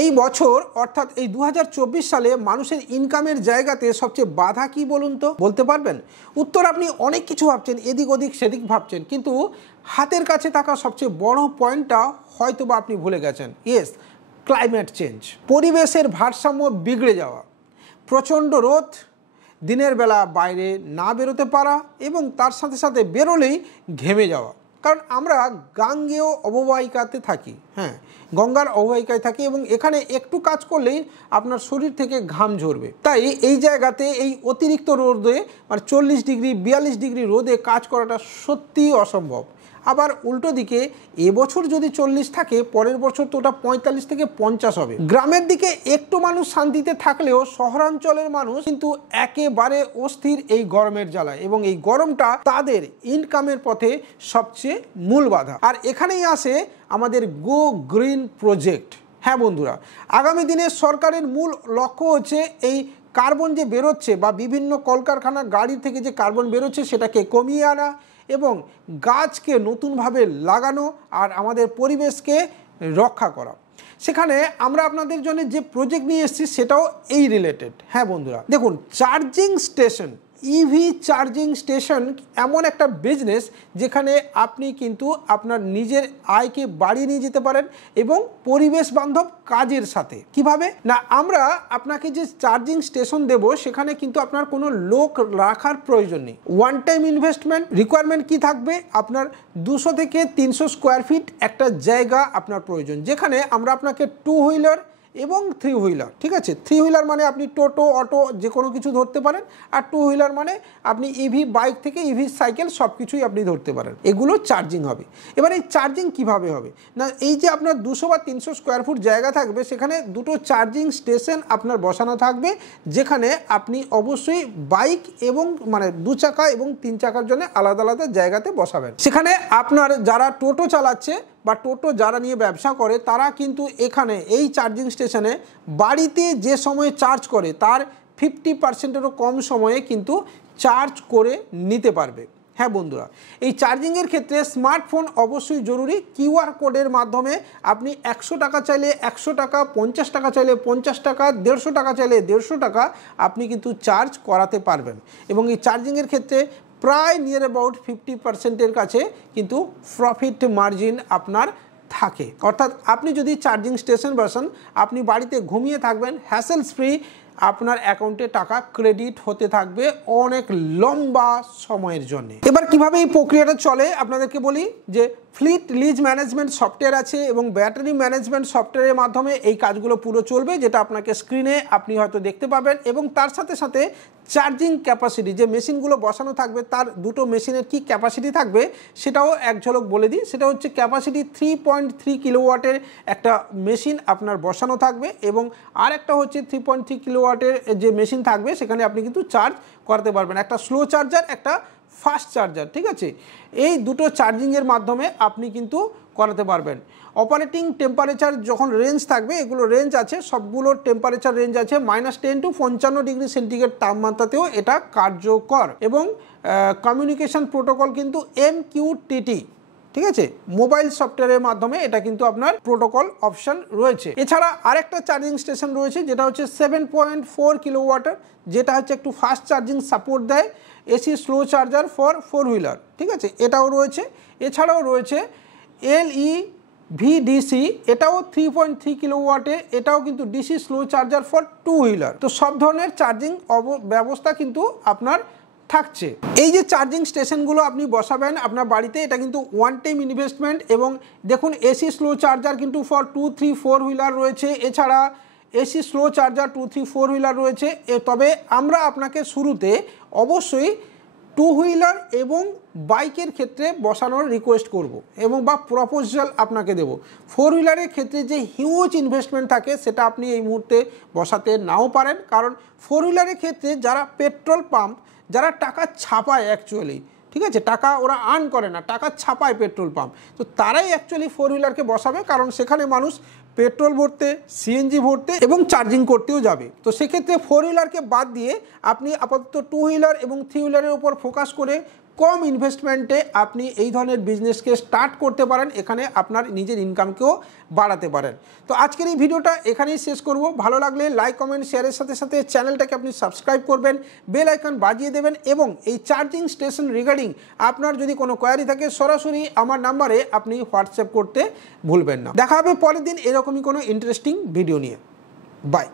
এই বছর অর্থাৎ এই 2024 সালে মানুষের ইনকামের জায়গাতে সবচেয়ে বাধা কি বলুন তো, বলতে পারবেন? উত্তর আপনি অনেক কিছু ভাবছেন, এদিক ওদিক সেদিক ভাবছেন, কিন্তু হাতের কাছে থাকা সবচেয়ে বড় পয়েন্টটা হয়তো বা আপনি ভুলে গেছেন। ইয়েস, ক্লাইমেট চেঞ্জ, পরিবেশের ভারসাম্য বিগড়ে যাওয়া, প্রচণ্ড রোদ, দিনের বেলা বাইরে না বেরোতে পারা এবং তার সাথে সাথে বেরোলেই ঘেমে যাওয়া। কারণ আমরা গাঙ্গেয় অববাহিকাতে থাকি, হ্যাঁ, গঙ্গার অববাহিকায় থাকি এবং এখানে একটু কাজ করলেই আপনার শরীর থেকে ঘাম ঝরবে। তাই এই জায়গাতে এই অতিরিক্ত রোদে মানে 40 ডিগ্রি 42 ডিগ্রি রোদে কাজ করাটা সত্যিই অসম্ভব। আবার উল্টো দিকে এবছর যদি 40 থাকে, পরের বছর তো ওটা 45 থেকে 50 হবে। গ্রামের দিকে একটু মানুষ শান্তিতে থাকলেও শহরাঞ্চলের মানুষ কিন্তু একেবারে অস্থির এই গরমের জ্বালায়, এবং এই গরমটা তাদের ইনকামের পথে সবচেয়ে মূল বাধা। আর এখানেই আসে আমাদের গো গ্রিন প্রজেক্ট। হ্যাঁ বন্ধুরা, আগামী দিনে সরকারের মূল লক্ষ্য হচ্ছে এই কার্বন যে বেরোচ্ছে বা বিভিন্ন কলকারখানা গাড়ি থেকে যে কার্বন বেরোচ্ছে সেটাকে কমিয়ে আনা এবং গাছকে নতুনভাবে লাগানো আর আমাদের পরিবেশকে রক্ষা করা। সেখানে আমরা আপনাদের জন্য যে প্রজেক্ট নিয়ে এসেছি সেটাও এই রিলেটেড। হ্যাঁ বন্ধুরা, দেখুন, charging station, EV charging station এমন একটা বিজনেস যেখানে আপনি কিন্তু আপনার নিজের আয়কে বাড়িয়ে নিয়ে যেতে পারেন এবং পরিবেশ বান্ধব কাজের সাথে। কিভাবে না, আমরা আপনাকে যে চার্জিং স্টেশন দেব সেখানে কিন্তু আপনার কোনো লোক রাখার প্রয়োজন নেই। One time investment. রিকোয়ারমেন্ট কি থাকবে, আপনার 200 থেকে 300 স্কোয়ার ফিট একটা জায়গা আপনার প্রয়োজন, যেখানে আমরা আপনাকে 2 হুইলার এবং 3 হুইলার, ঠিক আছে, 3 হুইলার মানে আপনি টোটো অটো যে কোনো কিছু ধরতে পারেন, আর 2 হুইলার মানে আপনি ইভি বাইক থেকে ইভি সাইকেল সব কিছুই আপনি ধরতে পারেন। এগুলো চার্জিং হবে। এবার এই চার্জিং কিভাবে হবে না, এই যে আপনার 200 বা 300 স্কোয়ার ফুট জায়গা থাকবে, সেখানে দুটো চার্জিং স্টেশন আপনার বসানো থাকবে, যেখানে আপনি অবশ্যই বাইক এবং মানে 2 চাকা এবং 3 চাকার জন্য আলাদা আলাদা জায়গাতে বসাবেন। সেখানে আপনার যারা টোটো চালাচ্ছে বা টোটো যারা নিয়ে ব্যবসা করে তারা কিন্তু এখানে এই চার্জিং স্টেশনে বাড়িতে যে সময়ে চার্জ করে তার 50%-এরও কম সময়ে কিন্তু চার্জ করে নিতে পারবে। হ্যাঁ বন্ধুরা, এই চার্জিংয়ের ক্ষেত্রে স্মার্টফোন অবশ্যই জরুরি। কিউআর কোডের মাধ্যমে আপনি 100 টাকা চাইলে 100 টাকা, 50 টাকা চাইলে 50 টাকা, 150 টাকা চাইলে 150 টাকা আপনি কিন্তু চার্জ করাতে পারবেন। এবং এই চার্জিংয়ের ক্ষেত্রে প্রায় নিয়ার অ্যাবাউট 50%-এর কাছে কিন্তু প্রফিট মার্জিন আপনার থাকে। অর্থাৎ আপনি যদি চার্জিং স্টেশন বসান, আপনি বাড়িতে ঘুমিয়ে থাকবেন, হ্যাসেলস ফ্রি, আপনার অ্যাকাউন্টে টাকা ক্রেডিট হতে থাকবে অনেক লম্বা সময়ের জন্য। এবার কিভাবে এই প্রক্রিয়াটা চলে আপনাদেরকে বলি, যে ফ্লিট লিজ ম্যানেজমেন্ট সফটওয়্যার আছে এবং ব্যাটারি ম্যানেজমেন্ট সফটওয়্যারের মাধ্যমে এই কাজগুলো পুরো চলবে, যেটা আপনাকে স্ক্রিনে আপনি হয়তো দেখতে পাবেন। এবং তার সাথে সাথে চার্জিং ক্যাপাসিটি, যে মেশিনগুলো বসানো থাকবে তার দুটো মেশিনের কি ক্যাপাসিটি থাকবে সেটাও এক ঝলক বলে দিই। সেটা হচ্ছে ক্যাপাসিটি 3.3 কিলোওয়াটের একটা মেশিন আপনার বসানো থাকবে, এবং আর একটা হচ্ছে 3.3 কিলোওয়াটের যে মেশিন থাকবে সেখানে আপনি কিন্তু চার্জ করাতে পারবেন, একটা স্লো চার্জার, একটা ফাস্ট চার্জার, ঠিক আছে। এই দুটো চার্জিংয়ের মাধ্যমে আপনি কিন্তু করাতে পারবেন। অপারেটিং টেম্পারেচার যখন রেঞ্জ থাকবে, এগুলো রেঞ্জ আছে, সবগুলোর টেম্পারেচার রেঞ্জ আছে -10 to 55 ডিগ্রি সেন্টিগ্রেড তাপমাত্রাতেও এটা কার্যকর। এবং কমিউনিকেশন প্রোটোকল কিন্তু MQTT, ঠিক আছে, মোবাইল সফটওয়্যারের মাধ্যমে এটা কিন্তু আপনার প্রোটোকল অপশন রয়েছে। এছাড়া আরেকটা চার্জিং স্টেশন রয়েছে যেটা হচ্ছে 7.4 কিলোওয়াটের, যেটা হচ্ছে একটু ফাস্ট চার্জিং সাপোর্ট দেয়, AC slow charger for 4 wheeler, ঠিক আছে, এটাও রয়েছে। এছাড়াও রয়েছে LEVDC, এটাও 3.3 কিলোওয়াটে, এটাও কিন্তু DC slow charger for 2 wheeler. তো সব ধরনের চার্জিং ব্যবস্থা কিন্তু আপনার থাকছে। এই যে চার্জিং স্টেশনগুলো আপনি বসাবেন আপনার বাড়িতে, এটা কিন্তু ওয়ান টাইম ইনভেস্টমেন্ট। এবং দেখুন, এসি স্লো চার্জার কিন্তু ফর 2, 3, 4 হুইলার রয়েছে, এছাড়া এসি স্লো চার্জার 2, 3, 4 হুইলার রয়েছে। তবে আমরা আপনাকে শুরুতে অবশ্যই 2 হুইলার এবং বাইকের ক্ষেত্রে বসানোর রিকোয়েস্ট করব এবং বা প্রপোজাল আপনাকে দেব। 4 হুইলারের ক্ষেত্রে যে হিউজ ইনভেস্টমেন্ট থাকে সেটা আপনি এই মুহূর্তে বসাতে নাও পারেন, কারণ 4 হুইলারের ক্ষেত্রে যারা পেট্রোল পাম্প, যারা টাকা ছাপায় অ্যাকচুয়ালি, ঠিক আছে, টাকা ওরা আর্ন করে না, টাকা ছাপায় পেট্রোল পাম্প, তো তারাই অ্যাকচুয়ালি 4 হুইলারকে বসাবে, কারণ সেখানে মানুষ পেট্রোল ভরতে, সিএনজি ভরতে এবং চার্জিং করতেও যাবে। তো সেক্ষেত্রে 4 হুইলারকে বাদ দিয়ে আপনি আপাতত 2 হুইলার এবং 3 হুইলারের উপর ফোকাস করে কম ইনভেস্টমেন্টে আপনি এই ধরনের বিজনেসকে স্টার্ট করতে পারেন, এখানে আপনার নিজের ইনকামকেও বাড়াতে পারেন। তো আজকের এই ভিডিওটা এখানেই শেষ করব। ভালো লাগলে লাইক কমেন্ট শেয়ারের সাথে সাথে চ্যানেলটাকে আপনি সাবস্ক্রাইব করবেন, বেল আইকন বাজিয়ে দেবেন এবং এই চার্জিং স্টেশন রিগার্ডিং আপনার যদি কোনো কোয়ারি থাকে সরাসরি আমার নাম্বারে আপনি হোয়াটসঅ্যাপ করতে ভুলবেন না। দেখা হবে পরের দিন এরকমই কোনো ইন্টারেস্টিং ভিডিও নিয়ে। বাই।